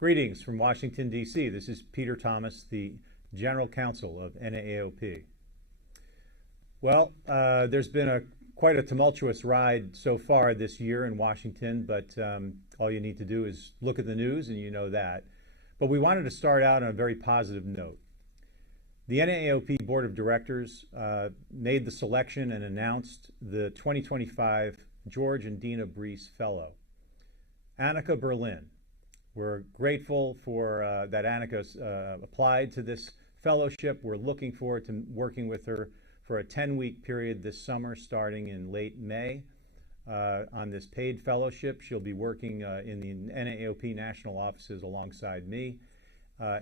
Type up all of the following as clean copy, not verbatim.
Greetings from Washington, D.C. This is Peter Thomas, the General Counsel of NAAOP. Well, there's been quite a tumultuous ride so far this year in Washington, but all you need to do is look at the news and you know that. But we wanted to start out on a very positive note. The NAAOP Board of Directors made the selection and announced the 2025 George and Dena Breece Fellow, Annika Berlin. We're grateful for that Annika's applied to this fellowship. We're looking forward to working with her for a 10-week period this summer, starting in late May on this paid fellowship. She'll be working in the NAAOP national offices alongside me,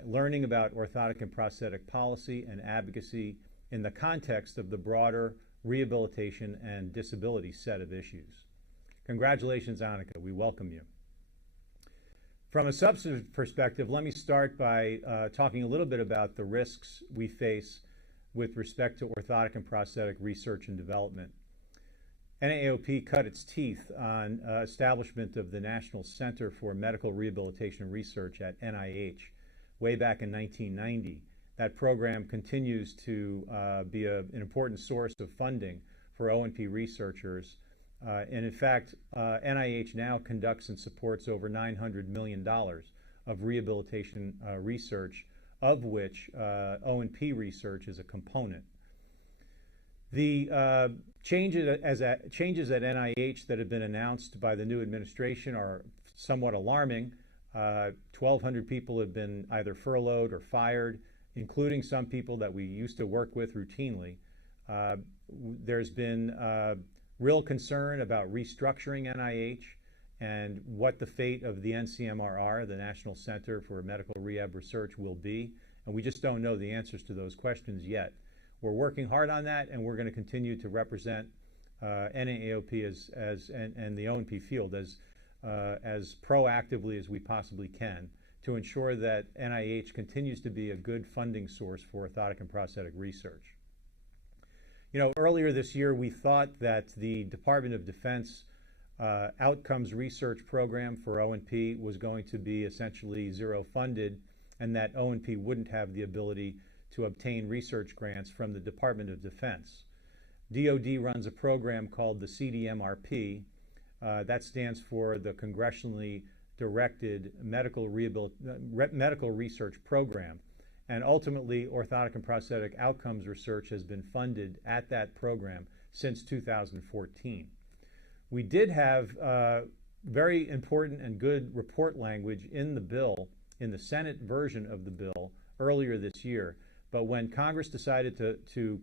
learning about orthotic and prosthetic policy and advocacy in the context of the broader rehabilitation and disability set of issues. Congratulations, Annika. We welcome you. From a substantive perspective, let me start by talking a little bit about the risks we face with respect to orthotic and prosthetic research and development. NAAOP cut its teeth on establishment of the National Center for Medical Rehabilitation Research at NIH way back in 1990. That program continues to be an important source of funding for O&P researchers. And in fact, NIH now conducts and supports over $900 million of rehabilitation research, of which O&P research is a component. The changes at NIH that have been announced by the new administration are somewhat alarming. 1,200 people have been either furloughed or fired, including some people that we used to work with routinely. There's been real concern about restructuring NIH and what the fate of the NCMRR, the National Center for Medical Rehab Research, will be. And we just don't know the answers to those questions yet. We're working hard on that, and we're going to continue to represent NAAOP and the O&P field as proactively as we possibly can to ensure that NIH continues to be a good funding source for orthotic and prosthetic research. You know, earlier this year, we thought that the Department of Defense outcomes research program for O&P was going to be essentially zero funded, and that O&P wouldn't have the ability to obtain research grants from the Department of Defense. DoD runs a program called the CDMRP. That stands for the Congressionally Directed Medical Research Program. And ultimately, orthotic and prosthetic outcomes research has been funded at that program since 2014. We did have very important and good report language in the bill, in the Senate version of the bill, earlier this year. But when Congress decided to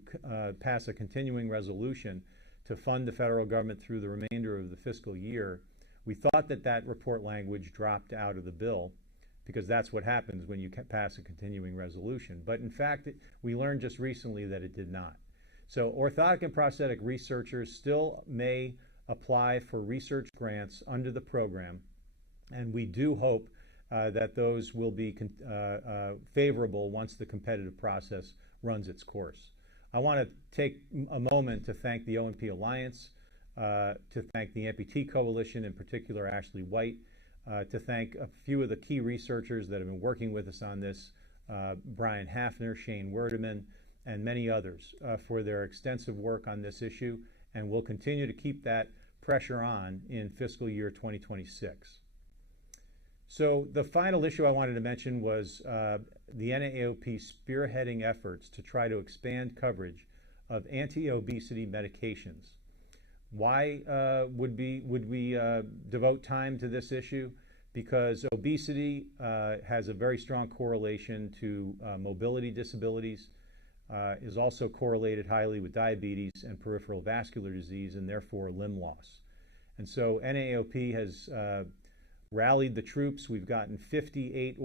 pass a continuing resolution to fund the federal government through the remainder of the fiscal year, we thought that that report language dropped out of the bill, because that's what happens when you pass a continuing resolution. But in fact, we learned just recently that it did not. So orthotic and prosthetic researchers still may apply for research grants under the program, and we do hope that those will be favorable once the competitive process runs its course. I want to take a moment to thank the O&P Alliance, to thank the Amputee Coalition, in particular Ashley White, to thank a few of the key researchers that have been working with us on this, Brian Hafner, Shane Werdeman, and many others for their extensive work on this issue, and we'll continue to keep that pressure on in fiscal year 2026. So the final issue I wanted to mention was the NAAOP spearheading efforts to try to expand coverage of anti-obesity medications. Why would we devote time to this issue? Because obesity has a very strong correlation to mobility disabilities, is also correlated highly with diabetes and peripheral vascular disease, and therefore limb loss. And so NAAOP has rallied the troops. We've gotten 58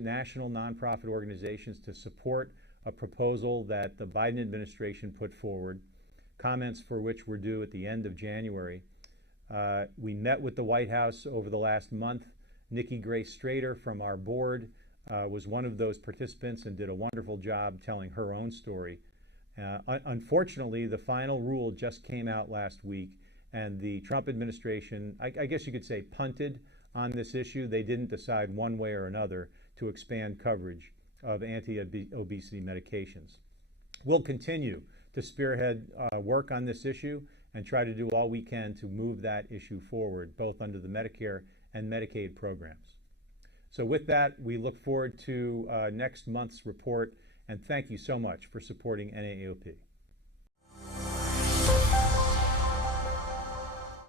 national nonprofit organizations to support a proposal that the Biden administration put forward, comments for which were due at the end of January. We met with the White House over the last month. Nikki Grace Strader from our board was one of those participants and did a wonderful job telling her own story. Unfortunately, the final rule just came out last week, and the Trump administration, I guess you could say, punted on this issue. They didn't decide one way or another to expand coverage of anti-obesity medications. We'll continue to spearhead work on this issue and try to do all we can to move that issue forward, both under the Medicare and Medicaid programs. So with that, we look forward to next month's report, and thank you so much for supporting NAAOP.